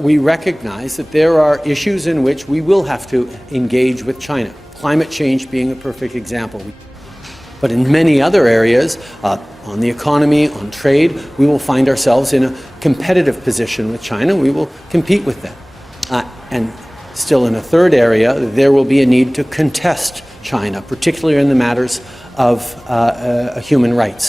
we recognize that there are issues in which we will have to engage with China. Climate change being a perfect example. But in many other areas, on the economy, on trade, we will find ourselves in a competitive position with China. We will compete with them. And still in a third area, there will be a need to contest China, particularly in the matters of human rights.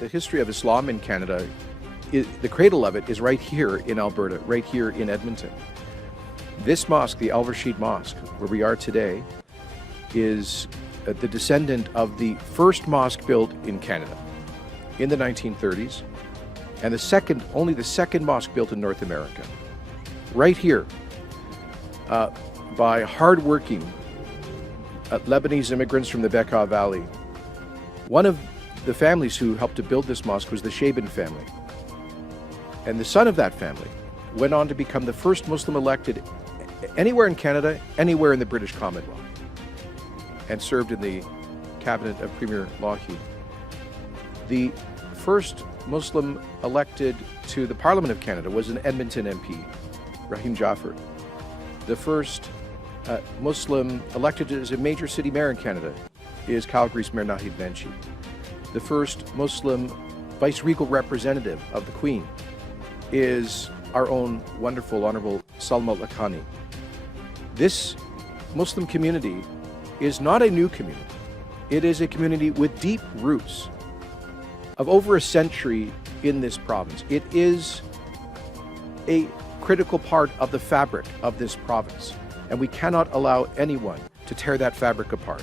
The history of Islam in Canada, the cradle of it is right here in Alberta, right here in Edmonton. This mosque, the Al Rashid Mosque, where we are today, is the descendant of the first mosque built in Canada in the 1930s, and only the second mosque built in North America. Right here, by hard-working Lebanese immigrants from the Bekaa Valley. One of the families who helped to build this mosque was the Shaban family. And the son of that family went on to become the first Muslim elected anywhere in Canada, anywhere in the British Commonwealth, and served in the cabinet of Premier Lougheed. The first Muslim elected to the Parliament of Canada was an Edmonton MP, Rahim Jaffer. The first Muslim elected as a major city mayor in Canada is Calgary's Mayor Nahid Nenshi. The first Muslim vice-regal representative of the Queen is our own wonderful, Honourable Salma Lakhani. This Muslim community is not a new community. It is a community with deep roots of over a century in this province. It is a critical part of the fabric of this province, and we cannot allow anyone to tear that fabric apart.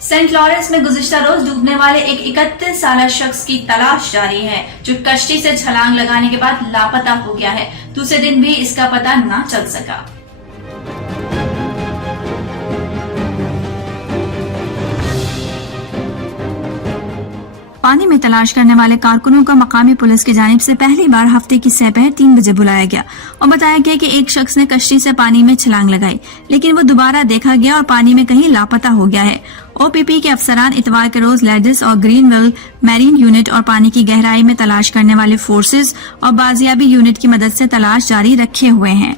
Saint Lawrence میں گزشتہ روز ڈوبنے والے ایک 31 سالہ شخص کی تلاش جاری ہے جو کشتی سے چھلانگ لگانے کے بعد لاپتہ ہو گیا ہے. دوسرے دن بھی اس کا پتہ نہ چل سکا. پانی میں تلاش کرنے والے کارکنوں کا مقامی پولیس کی جانب سے پہلی بار ہفتے کی سپہر 3 بجے بلایا گیا اور بتایا گیا کہ ایک شخص نے کشتی سے پانی میں چھلانگ لگائی لیکن وہ دوبارہ دیکھا گیا اور پانی میں کہیں لاپتہ ہو گیا ہے. او پی پی کے افسران اتوار کے روز لیڈس اور گرین ویل میرین یونٹ اور پانی کی گہرائی میں تلاش کرنے والے فورسز اور بازیابی یونٹ کی مدد سے تلاش جاری رکھے ہوئے ہیں.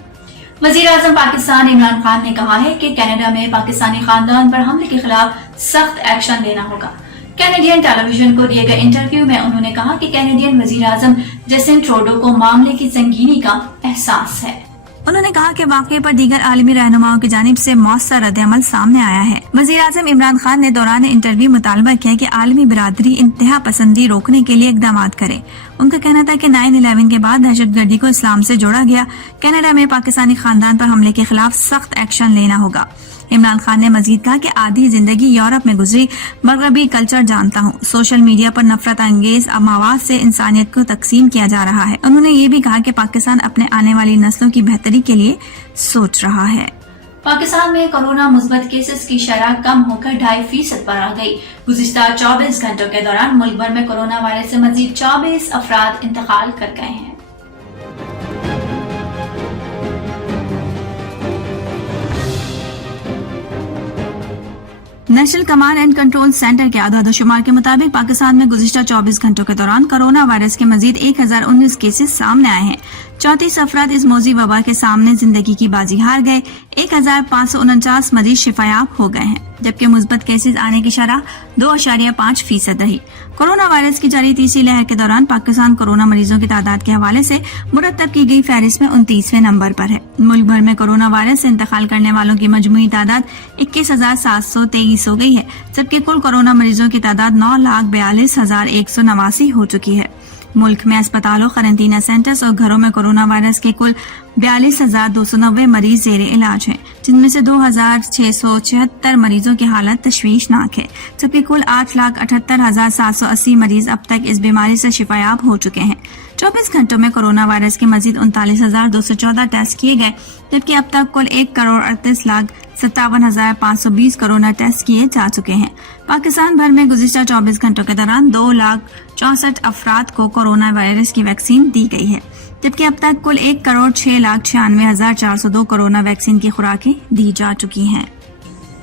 وزیر اعظم پاکستان عمران خان نے کہا ہے کہ کینیڈا میں پاکستانی خاندان پر حملے کے خلاف سخت ایکشن لینا ہوگا. کینیڈین ٹیلی ویژن کو دیے گئے انٹرویو میں انہوں نے کہا کہ کینیڈین وزیر اعظم جیسن ٹروڈو کو معاملے کی سنگینی کا احساس ہے. انہوں نے کہا کہ واقعے پر دیگر عالمی رہنماؤں کی جانب سے مؤثر رد عمل سامنے آیا ہے. وزیر اعظم عمران خان نے دوران انٹرویو مطالبہ کیا کہ عالمی برادری انتہا پسندی روکنے کے لیے اقدامات کرے. ان کا کہنا تھا کہ 9/11 کے بعد دہشت گردی کو اسلام سے جوڑا گیا. کینیڈا میں پاکستانی خاندان پر حملے کے خلاف سخت ایکشن لینا ہوگا. عمران خان نے مزید کہا کہ آدھی زندگی یورپ میں گزری، مغربی کلچر جانتا ہوں. سوشل میڈیا پر نفرت انگیز مواد سے انسانیت کو تقسیم کیا جا رہا ہے. انہوں نے یہ بھی کہا کہ پاکستان اپنے آنے والی نسلوں کی بہتری کے لیے سوچ رہا ہے. پاکستان میں کورونا مثبت کیسز کی شرح کم ہو کر 2.5% پر آ گئی. گزشتہ 24 گھنٹوں کے دوران ملک بھر میں کورونا وائرس سے مزید 24 افراد انتقال کر گئے ہیں. National command and control centre کے اعداد و شمار کے مطابق پاکستان میں گزشتہ 24 گھنٹوں کے دوران کورونا وائرس کے مزید 1019 کیسز سامنے آئے ہیں. 34 افراد اس موذی وبا کے سامنے زندگی کی بازی ہار گئے. 1549 مریض شفایاب ہو گئے ہیں جبکہ مثبت کیسز آنے کی شرح 2.5% رہی. کورونا وائرس کی جاری تیسری لہر کے دوران پاکستان کورونا مریضوں کی تعداد کے حوالے سے مرتب کی گئی فہرست میں 29ویں نمبر پر ہے. ملک بھر میں کورونا وائرس سے انتقال کرنے والوں کی مجموعی تعداد 21,723 ہو گئی ہے جبکہ کل کورونا مریضوں کی تعداد 9,42,189 ہو چکی ہے. ملک میں اسپتالوں، قرنطینہ سینٹرز اور گھروں میں کورونا وائرس کے کل 42,290 مریض زیر علاج ہیں جن میں سے 2,676 مریضوں کی حالت تشویشناک ہے جبکہ کل 8,78,780 مریض اب تک اس بیماری سے شفایاب ہو چکے ہیں. 24 گھنٹوں میں کورونا وائرس کے مزید 39,214 ٹیسٹ کیے گئے جبکہ اب تک کل 1,38,57,520 کورونا ٹیسٹ کیے جا چکے ہیں. پاکستان بھر میں گزشتہ 24 گھنٹوں کے دوران 2,64,000 افراد کو کورونا وائرس کی ویکسین دی گئی ہے جبکہ اب تک کل 1,06,96,402 کورونا ویکسین کی خوراکیں دی جا چکی ہیں.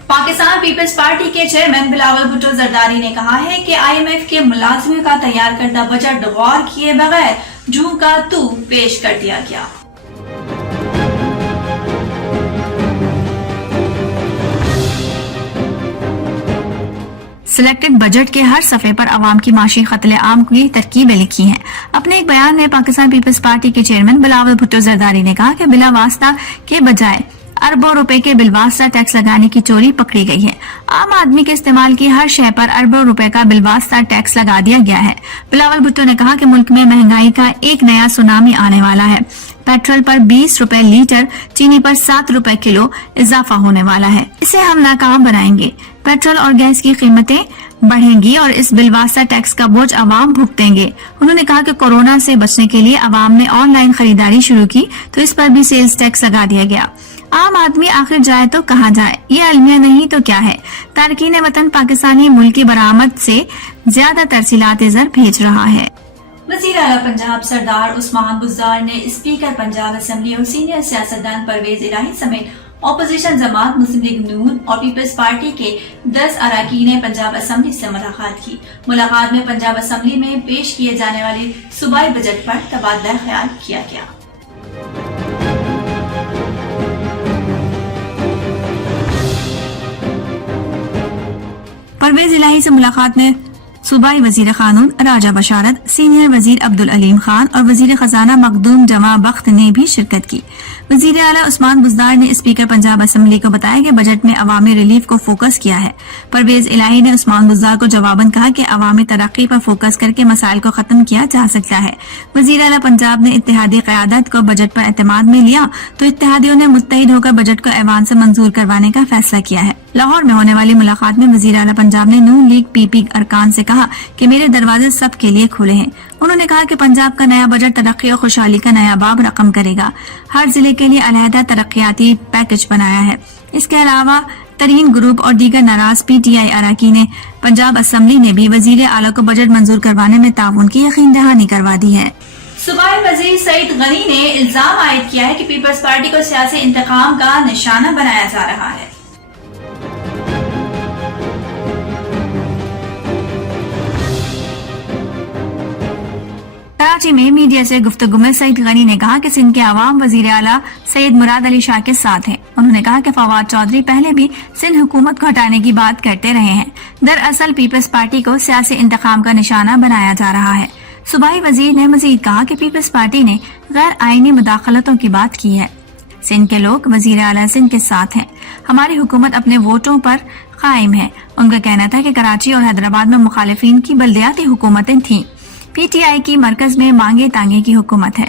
پاکستان پیپلز پارٹی کے چیئرمین بلاول بھٹو زرداری نے کہا ہے کہ IMF کے ملازموں کا تیار کردہ بجٹ غور کیے بغیر جو کا تو پیش کر دیا گیا. سلیکٹڈ بجٹ کے ہر صفحے پر عوام کی معاشی قتل عام کی ترکیبیں لکھی ہیں. اپنے ایک بیان میں پاکستان پیپلز پارٹی کے چیئرمین بلاول بھٹو زرداری نے کہا کہ بلا واسطہ کے بجائے اربوں روپے کے بالواسطہ ٹیکس لگانے کی چوری پکڑی گئی ہے. عام آدمی کے استعمال کی ہر شے پر اربوں روپے کا بالواسطہ ٹیکس لگا دیا گیا ہے. بلاول بھٹو نے کہا کہ ملک میں مہنگائی کا ایک نیا سونامی آنے والا ہے. پیٹرول پر 20 روپے لیٹر، چینی پر 7 روپے کلو اضافہ ہونے والا ہے. اسے ہم ناکام بنائیں گے. پیٹرول اور گیس کی قیمتیں بڑھیں گی اور اس بالواسطہ ٹیکس کا بوجھ عوام بھگتیں گے. انہوں نے کہا کہ کورونا سے بچنے کے لیے عوام نے آن لائن خریداری شروع کی تو اس پر بھی سیلز ٹیکس لگا دیا گیا. عام آدمی آخر جائے تو کہاں جائے؟ یہ المیہ نہیں تو کیا ہے؟ تارکین وطن پاکستانی ملکی برآمد سے زیادہ ترسیلات زر بھیج رہا ہے. وزیر اعلیٰ پنجاب سردار عثمان بزدار نے اسپیکر پنجاب اسمبلی اور سینئر سیاستدان پرویز الہی سمیت اپوزیشن جماعت مسلم لیگ نون اور پیپلز پارٹی کے 10 اراکین پنجاب اسمبلی سے ملاقات کی. ملاقات میں پنجاب اسمبلی میں پیش کیے جانے والے صوبائی بجٹ پر تبادلہ خیال کیا گیا. پرویز الہی سے ملاقات میں صوبائی وزیر قانون راجہ بشارت، سینئر وزیر عبدالعلیم خان اور وزیر خزانہ مخدوم جمع بخت نے بھی شرکت کی. وزیر اعلیٰ عثمان بزدار نے اسپیکر پنجاب اسمبلی کو بتایا کہ بجٹ میں عوامی ریلیف کو فوکس کیا ہے. پرویز الہی نے عثمان بزدار کو جواباً کہا کہ عوامی ترقی پر فوکس کر کے مسائل کو ختم کیا جا سکتا ہے. وزیر اعلیٰ پنجاب نے اتحادی قیادت کو بجٹ پر اعتماد میں لیا تو اتحادیوں نے متحد ہو کر بجٹ کو ایوان سے منظور کروانے کا فیصلہ کیا ہے. لاہور میں ہونے والی ملاقات میں وزیر اعلیٰ پنجاب نے نون لیگ پی پی ارکان سے کہا کہ میرے دروازے سب کے لیے کھلے ہیں. انہوں نے کہا کہ پنجاب کا نیا بجٹ ترقی اور خوشحالی کا نیا باب رقم کرے گا. ہر ضلع کے لیے علیحدہ ترقیاتی پیکج بنایا ہے. اس کے علاوہ ترین گروپ اور دیگر ناراض پی ٹی آئی اراکین پنجاب اسمبلی نے بھی وزیر اعلیٰ کو بجٹ منظور کروانے میں تعاون کی یقین دہانی کروا دی ہے. صوبائی وزیر سعید غنی نے الزام عائد کیا ہے کہ پیپلز پارٹی کو سیاسی انتقام کا نشانہ بنایا جا رہا ہے. کراچی میں میڈیا سے گفتگو میں سعید غنی نے کہا کہ سندھ کے عوام وزیر اعلیٰ سید مراد علی شاہ کے ساتھ ہیں. انہوں نے کہا کہ فواد چودھری پہلے بھی سندھ حکومت کو ہٹانے کی بات کرتے رہے ہیں. دراصل پیپلز پارٹی کو سیاسی انتقام کا نشانہ بنایا جا رہا ہے. صوبائی وزیر نے مزید کہا کہ پیپلز پارٹی نے غیر آئینی مداخلتوں کی بات کی ہے. سندھ کے لوگ وزیر اعلیٰ سندھ کے ساتھ ہیں. ہماری حکومت اپنے ووٹوں پر قائم ہے. ان کا کہنا تھا کہ کراچی اور حیدرآباد میں مخالفین کی بلدیاتی حکومتیں تھیں. پی ٹی آئی کی مرکز میں مانگے تانگے کی حکومت ہے.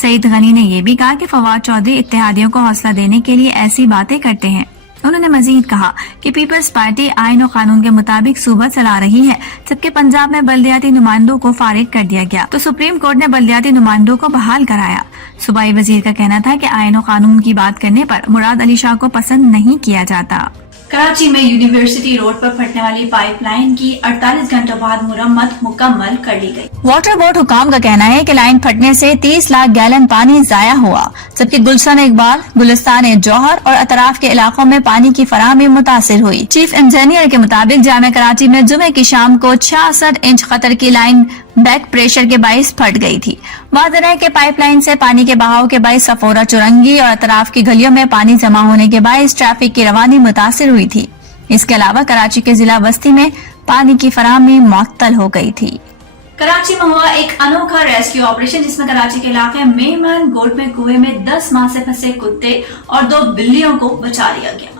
سعید غنی نے یہ بھی کہا کہ فواد چودھری اتحادیوں کو حوصلہ دینے کے لیے ایسی باتیں کرتے ہیں. انہوں نے مزید کہا کہ پیپلز پارٹی آئین و قانون کے مطابق صوبہ چلا رہی ہے. جبکہ پنجاب میں بلدیاتی نمائندوں کو فارغ کر دیا گیا تو سپریم کورٹ نے بلدیاتی نمائندوں کو بحال کرایا. صوبائی وزیر کا کہنا تھا کہ آئین و قانون کی بات کرنے پر مراد علی شاہ کو پسند نہیں کیا جاتا. کراچی میں یونیورسٹی روڈ پر پھٹنے والی پائپ لائن کی 48 گھنٹوں بعد مرمت مکمل کر لی گئی. واٹر بورڈ حکام کا کہنا ہے کہ لائن پھٹنے سے 30 لاکھ گیلن پانی ضائع ہوا. جبکہ گلشن اقبال، گلستان جوہر اور اطراف کے علاقوں میں پانی کی فراہمی متاثر ہوئی. چیف انجینئر کے مطابق جامعہ کراچی میں جمعے کی شام کو 66 انچ قطر کی لائن بیک پریشر کے باعث پھٹ گئی تھی. واضح ہے کہ پائپ لائن سے پانی کے بہاؤ کے باعث صفورہ چرنگی اور اطراف کی گلیوں میں پانی جمع ہونے کے باعث ٹریفک کی روانی متاثر ہوئی تھی. اس کے علاوہ کراچی کے ضلع بستی میں پانی کی فراہمی معطل ہو گئی تھی. کراچی میں ہوا ایک انوکھا ریسکیو آپریشن جس میں کراچی کے علاقے میمن گوٹ میں کنویں میں 10 ماہ سے پھنسے کتے اور 2 بلیوں کو بچا لیا گیا.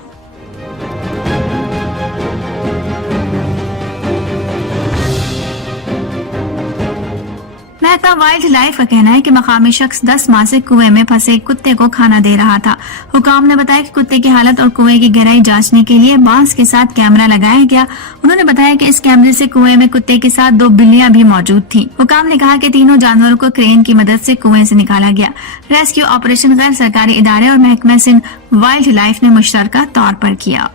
محکمہ وائلڈ لائف کا کہنا ہے کہ مقامی شخص 10 ماہ سے کنویں میں پھنسے کتے کو کھانا دے رہا تھا. حکام نے بتایا کہ کتے کی حالت اور کنویں کی گہرائی جانچنے کے لیے بانس کے ساتھ کیمرہ لگایا گیا. انہوں نے بتایا کہ اس کیمرے سے کنویں میں کتے کے ساتھ 2 بلیاں بھی موجود تھیں. حکام نے کہا کہ تینوں جانوروں کو کرین کی مدد سے کنویں سے نکالا گیا. ریسکیو آپریشن غیر سرکاری ادارے اور محکمہ سندھ وائلڈ لائف نے مشترکہ طور پر کیا.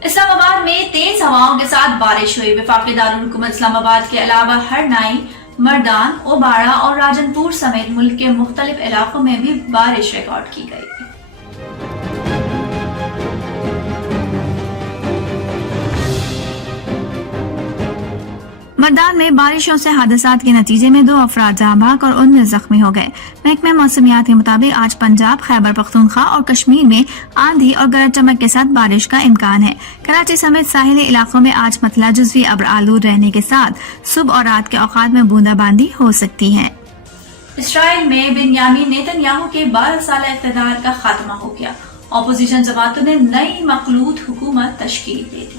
اسلام آباد میں تیز ہواؤں کے ساتھ بارش ہوئی. وفاقی دارالحکومت اسلام آباد کے علاوہ ہرنائی، مردان، اوباڑہ اور راجن پور سمیت ملک کے مختلف علاقوں میں بھی بارش ریکارڈ کی گئی. مردان میں بارشوں سے حادثات کے نتیجے میں 2 افراد جاں بحق اور 19 زخمی ہو گئے. محکمہ موسمیات کے مطابق آج پنجاب، خیبر پختونخوا اور کشمیر میں آندھی اور گرج چمک کے ساتھ بارش کا امکان ہے. کراچی سمیت ساحلی علاقوں میں آج مطلع جزوی ابر آلود رہنے کے ساتھ صبح اور رات کے اوقات میں بوندا باندی ہو سکتی ہے. اسرائیل میں بنیامین نیتن یاہو کے 12 سالہ اقتدار کا خاتمہ ہو گیا. اپوزیشن جماعتوں نے نئی مخلوط حکومت تشکیل دے دی.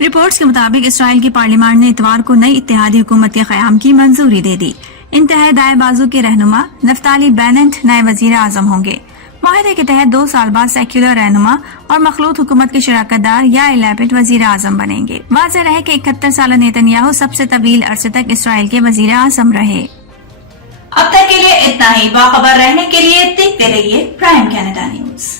رپورٹس کے مطابق اسرائیل کی پارلیمان نے اتوار کو نئی اتحادی حکومت کے قیام کی منظوری دے دی. انتہائی دائیں بازو کے رہنما نفتالی بیننٹ نئے وزیر اعظم ہوں گے. معاہدے کے تحت 2 سال بعد سیکولر رہنما اور مخلوط حکومت کے شراکت دار یائر لیپڈ وزیر اعظم بنیں گے. واضح رہے کہ 71 سالہ نیتن یاہو سب سے طویل عرصے تک اسرائیل کے وزیر اعظم رہے. اب تک کے لیے اتنا ہی. باخبر رہنے کے لیے دیکھتے رہیے پرائم کینیڈا نیوز.